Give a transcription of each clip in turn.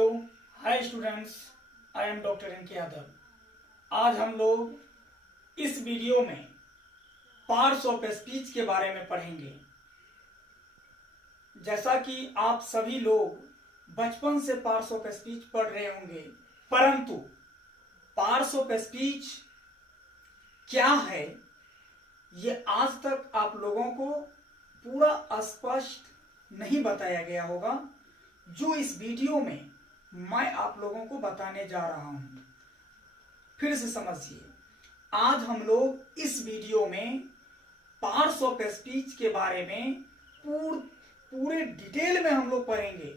Hello hi students, I am doctor NK Yadav. आज हम लोग इस वीडियो में पार्ट्स ऑफ स्पीच के बारे में पढ़ेंगे। जैसा कि आप सभी लोग बचपन से पार्ट्स ऑफ स्पीच पढ़ रहे होंगे, परंतु पार्ट्स ऑफ स्पीच क्या है ये आज तक आप लोगों को पूरा स्पष्ट नहीं बताया गया होगा, जो इस वीडियो में मैं आप लोगों को बताने जा रहा हूं। फिर से समझिए, आज हम लोग इस वीडियो में पार्ट्स ऑफ स्पीच के बारे में पूरे डिटेल में हम लोग पढ़ेंगे,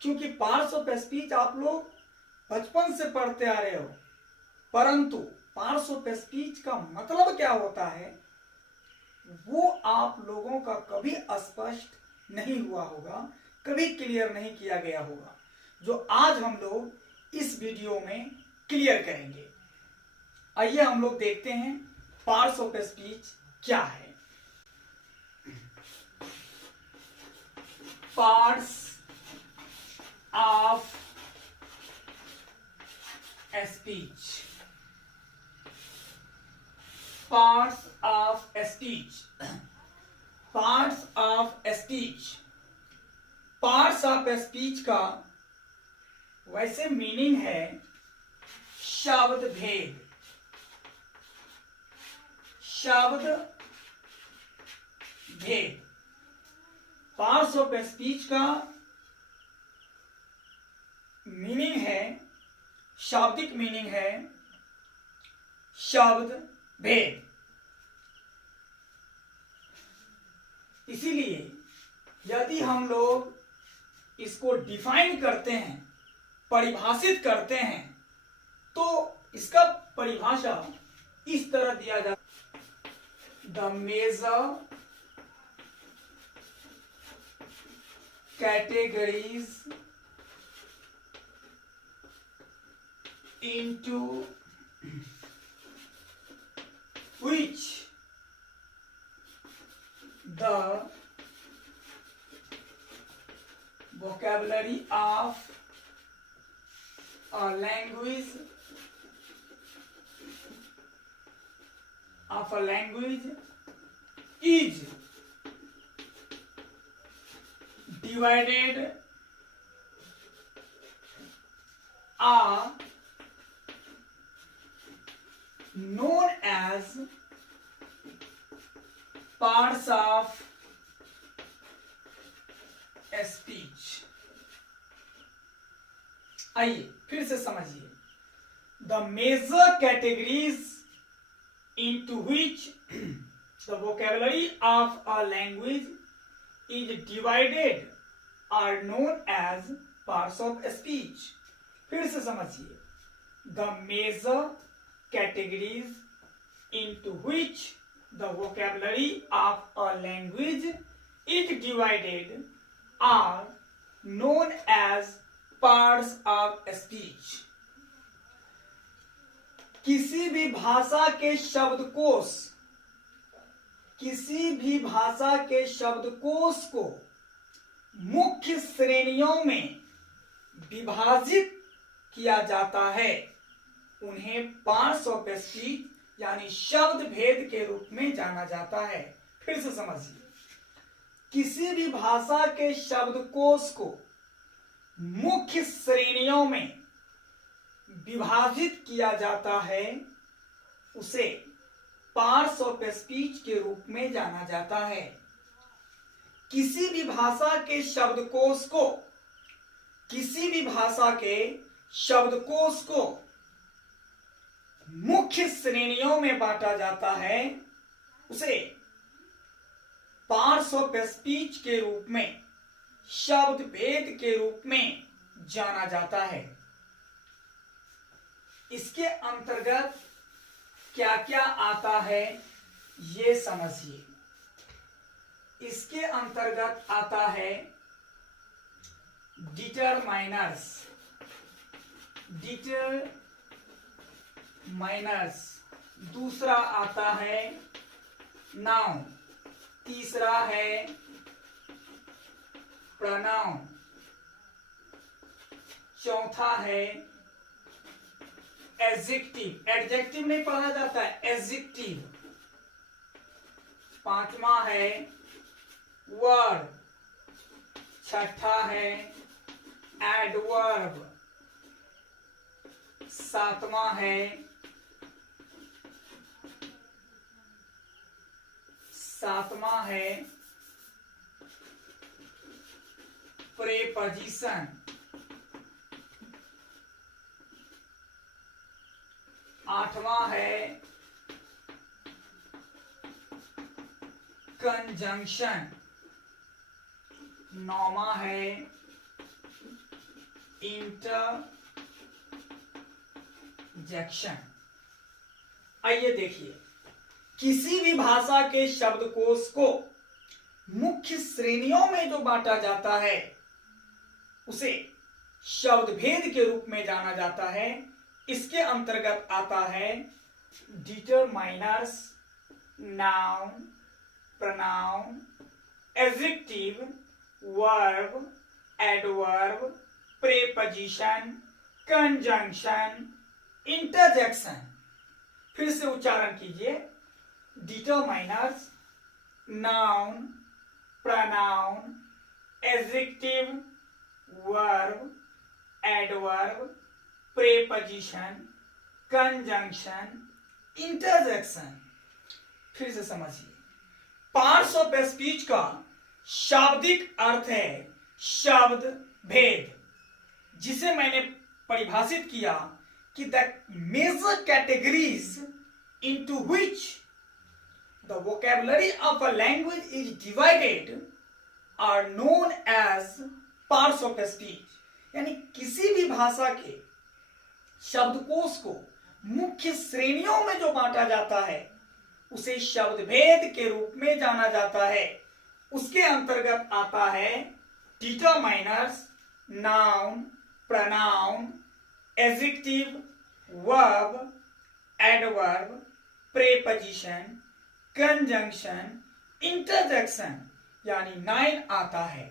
क्योंकि पार्ट्स ऑफ स्पीच आप लोग बचपन से पढ़ते आ रहे हो, परंतु पार्ट्स ऑफ स्पीच का मतलब क्या होता है वो आप लोगों का कभी स्पष्ट नहीं हुआ होगा, कभी क्लियर नहीं किया गया होगा, जो आज हम लोग इस वीडियो में क्लियर करेंगे। आइए हम लोग देखते हैं पार्ट्स ऑफ स्पीच क्या है। Parts of speech, parts of speech, parts of speech. Parts of speech का वैसे मीनिंग है शब्द भेद। शब्द भेद पार्ट्स ऑफ स्पीच का मीनिंग है, शाब्दिक मीनिंग है शब्द भेद। इसीलिए यदि हम लोग इसको डिफाइन करते हैं, परिभाषित करते हैं, तो इसका परिभाषा इस तरह दिया जाता है: the major categories into which the vocabulary of a language is divided are known as parts of speech। आइए फिर से समझिए, the major categories into which the vocabulary of a language is divided are known as parts of speech। फिर से समझिए, the major categories into which the vocabulary of a language is divided are known as parts of speech। किसी भी भाषा के शब्दकोश, किसी भी भाषा के शब्दकोश को मुख्य श्रेणियों में विभाजित किया जाता है, उन्हें पार्ट्स ऑफ स्पीच यानी शब्द भेद के रूप में जाना जाता है। फिर से समझिए, किसी भी भाषा के शब्दकोश को मुख्य श्रेणियों में विभाजित किया जाता है, उसे पार्ट्स ऑफ स्पीच के रूप में जाना जाता है। किसी भी भाषा के शब्दकोश को, किसी भी भाषा के शब्दकोश को मुख्य श्रेणियों में बांटा जाता है, उसे पार्ट्स ऑफ स्पीच के रूप में, शब्द भेद के रूप में जाना जाता है। इसके अंतर्गत क्या क्या आता है ये समझिए। इसके अंतर्गत आता है डिटरमाइनर्स, डिटरमाइनर्स। दूसरा आता है नाउन, तीसरा है प्रोनाउन, चौथा है एडजेक्टिव, एडजेक्टिव नहीं पढ़ा जाता है, एडजेक्टिव। पांचवा है वर्ड, छठा है एडवर्ब, सातवां है प्रेपोजिशन, आठवां है कंजंक्शन, नौवां है इंटरजेक्शन। आइए देखिए, किसी भी भाषा के शब्दकोश को मुख्य श्रेणियों में जो बांटा जाता है उसे शब्द भेद के रूप में जाना जाता है। इसके अंतर्गत आता है determiners, noun, pronoun, adjective, verb, adverb, preposition, conjunction, interjection. फिर से उच्चारण कीजिए, determiners, noun, pronoun, adjective, verb, adverb, preposition, conjunction, interjection. फिर से समझिए, पार्ट्स ऑफ स्पीच का शाब्दिक अर्थ है शब्द भेद, जिसे मैंने परिभाषित किया कि the major categories into which the vocabulary of a language is divided are known as parts of speech। यानी किसी भी भाषा के शब्दकोश को मुख्य श्रेणियों में जो बांटा जाता है उसे शब्द भेद के रूप में जाना जाता है। उसके अंतर्गत आता है determiners, noun, pronoun, adjective, verb, adverb, preposition, conjunction, interjection, यानी 9 आता है।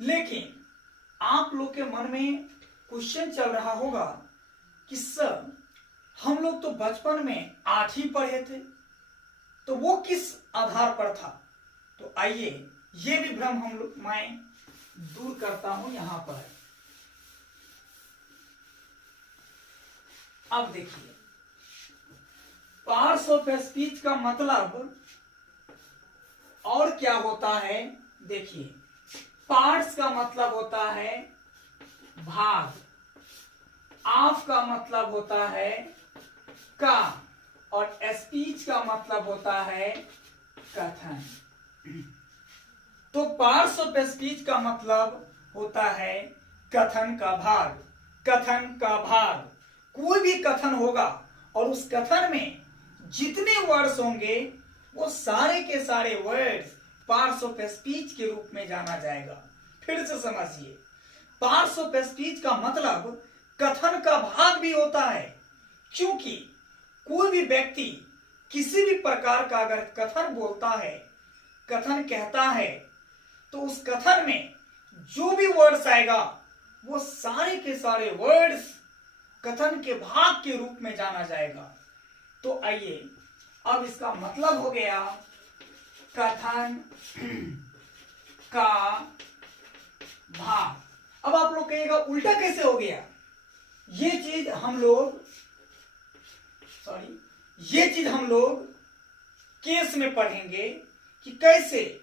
लेकिन आप लोग के मन में क्वेश्चन चल रहा होगा कि सर हम लोग तो बचपन में 8 ही पढ़े थे, तो वो किस आधार पर था? तो आइए ये भी भ्रम मैं दूर करता हूं यहां पर। अब देखिए, पार्ट्स ऑफ स्पीच का मतलब और क्या होता है। देखिए, पार्ट्स का मतलब होता है भाग, ऑफ का मतलब होता है का, और स्पीच का मतलब होता है कथन। तो पार्ट्स ऑफ स्पीच का मतलब होता है कथन का भाग। कथन का भाग, कोई भी कथन होगा और उस कथन में जितने वर्ड्स होंगे वो सारे के सारे वर्ड्स पार्ट्स ऑफ स्पीच के रूप में जाना जाएगा। फिर से समझिए, पार्ट्स ऑफ स्पीच का मतलब कथन का भाग भी होता है, क्योंकि कोई भी व्यक्ति किसी भी प्रकार का अगर कथन बोलता है, कथन कहता है, तो उस कथन में जो भी वर्ड्स आएगा वो सारे के सारे वर्ड्स कथन के भाग के रूप में जाना जाएगा। तो आइए, अब इसका मतलब हो गया कथन का भाग। अब आप लोग कहिएगा उल्टा कैसे हो गया? ये चीज हम लोग केस में पढ़ेंगे कि कैसे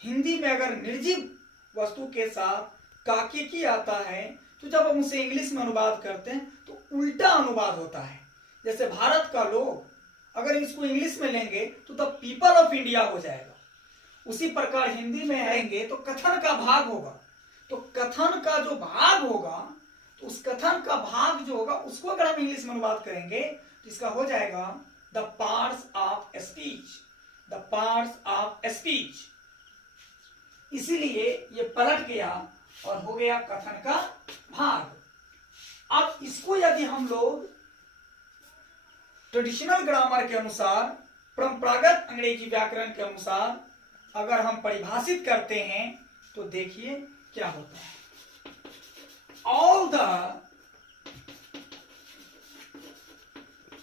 हिंदी में अगर निर्जीव वस्तु के साथ काकेकी आता है तो जब हम उसे इंग्लिश में अनुवाद करते हैं तो उल्टा अनुवाद होता है। जैसे भारत का लोग अगर इसको इंग्लिश में लेंगे तो तब पीपल ऑफ इंडिया हो जाएगा। उसी प्रकार हिंदी में आएंगे तो कथन का भाग होगा, तो कथन का जो भाग होगा, तो उस कथन का भाग जो होगा उसको अगर हम इंग्लिश में अनुवाद करेंगे तो इसका हो जाएगा the parts of speech, the parts of speech. इसीलिए ये पलट गया और हो गया कथन का भाग। अब इसको यदि हम लोग ट्रेडिशनल ग्रामर के अनुसार, परंपरागत अंग्रेजी व्याकरण के अनुसार अगर हम परिभाषित करते हैं तो देखिए क्या होता है। all the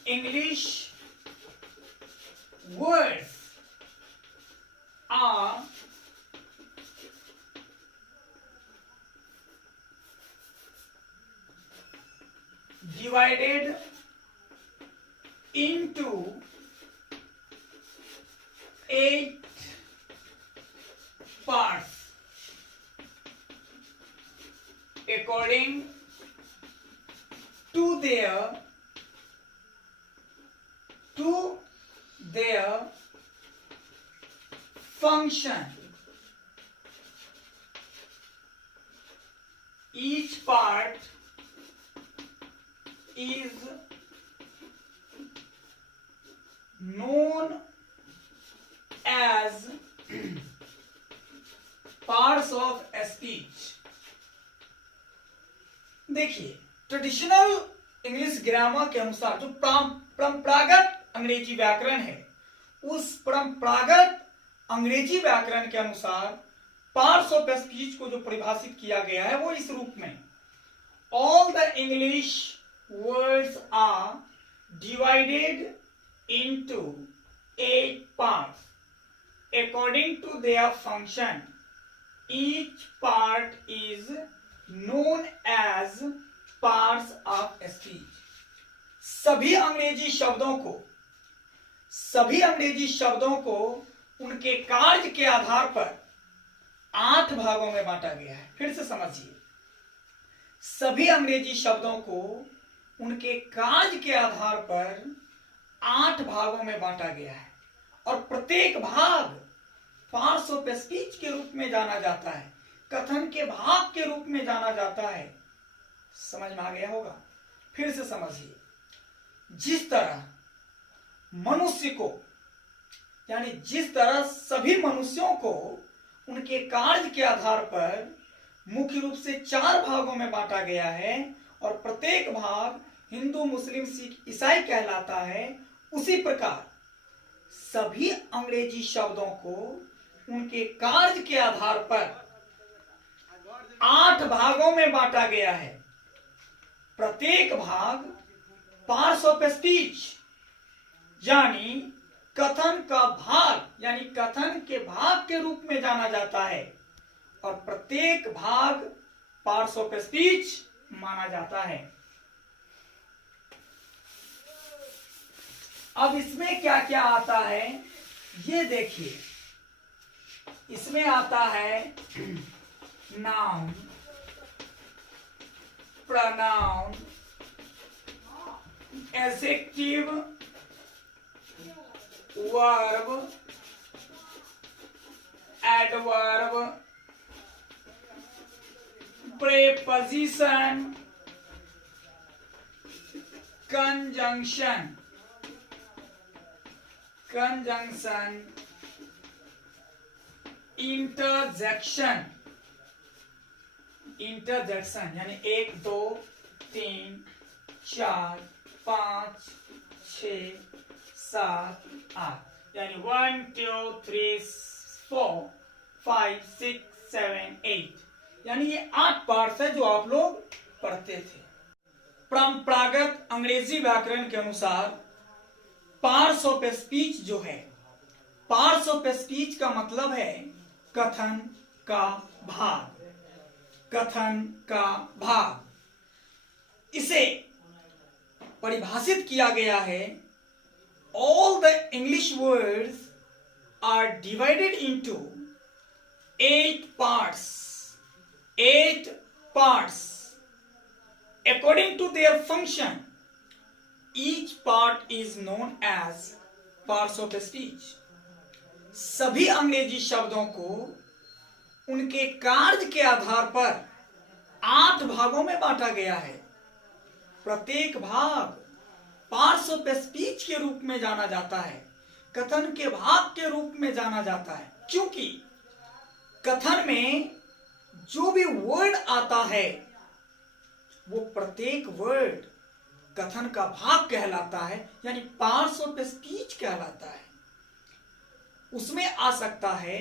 English words are divided into 8 parts according to their function. Each part is known as parts of speech. देखिए, ट्रेडिशनल इंग्लिश ग्रामर के अनुसार जो परंपरागत अंग्रेजी व्याकरण है, उस परंपरागत अंग्रेजी व्याकरण के अनुसार पार्ट्स ऑफ स्पीच को जो परिभाषित किया गया है वो इस रूप में: all the English words are divided into 8 parts according to their function. Each part is known as parts of speech. सभी अंग्रेजी शब्दों को उनके कार्य के आधार पर 8 भागों में बांटा गया है। फिर से समझिए, सभी अंग्रेजी शब्दों को उनके कार्य के आधार पर 8 भागों में बांटा गया है और प्रत्येक भाग पार्ट्स ऑफ स्पीच के रूप में जाना जाता है, कथन के भाग के रूप में जाना जाता है। समझ में आ गया होगा? फिर से समझिए, जिस तरह मनुष्य को, यानी जिस तरह सभी मनुष्यों को उनके कार्य के आधार पर मुख्य रूप से 4 भागों में बांटा गया है और प्रत्येक भाग हिंदू, मुस्लिम, सिख, ईसाई कहलाता है, उसी प्रकार सभी अंग्रेजी शब्दों को उनके कार्य के आधार पर 8 भागों में बांटा गया है। प्रत्येक भाग पार्ट्स ऑफ स्पीच यानी कथन का भाग, यानी कथन के भाग के रूप में जाना जाता है और प्रत्येक भाग पार्ट्स ऑफ स्पीच माना जाता है। अब इसमें क्या क्या आता है ये देखिए। इसमें आता है noun, pronoun, adjective, verb, adverb, preposition, conjunction, interjection यानी 1, 2, 3, 4, 5, 6, 7, 8 यानी 1, 2, 3, 4, 5, 6, 7, 8 यानी ये 8 पार्ट्स है जो आप लोग पढ़ते थे। परंपरागत अंग्रेजी व्याकरण के अनुसार पार्ट्स ऑफ स्पीच जो है, पार्ट्स ऑफ स्पीच का मतलब है कथन का भाग, कथन का भाग। इसे परिभाषित किया गया है, all the English words are divided into 8 parts according to their function. Each part is known as parts of speech. सभी अंग्रेजी शब्दों को उनके कार्य के आधार पर 8 भागों में बांटा गया है। प्रत्येक भाग पार्ट्स ऑफ स्पीच के रूप में जाना जाता है, कथन के भाग के रूप में जाना जाता है, क्योंकि कथन में जो भी वर्ड आता है वो प्रत्येक वर्ड कथन का भाग कहलाता है, यानी पार्ट्स ऑफ स्पीच कहलाता है। उसमें आ सकता है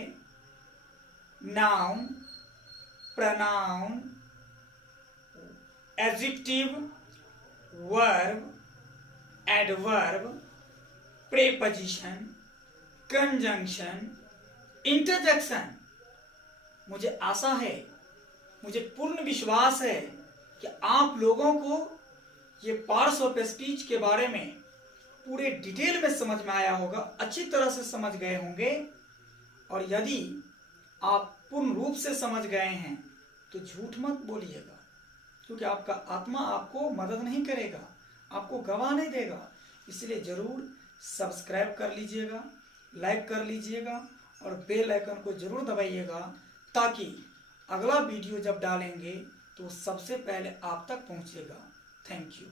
noun, pronoun, adjective, verb, adverb, preposition, conjunction, interjection. मुझे आशा है, मुझे पूर्ण विश्वास है कि आप लोगों को ये पार्ट्स ऑफ स्पीच के बारे में पूरे डिटेल में समझ में आया होगा, अच्छी तरह से समझ गए होंगे। और यदि आप पूर्ण रूप से समझ गए हैं तो झूठ मत बोलिएगा, क्योंकि आपका आत्मा आपको मदद नहीं करेगा, आपको गवाह नहीं देगा। इसलिए जरूर सब्सक्राइब कर लीजिएगा, लाइक कर लीजिएगा और बेल आइकन को जरूर दबाइएगा, ताकि अगला वीडियो जब डालेंगे तो सबसे पहले आप तक पहुंचेगा। Thank you.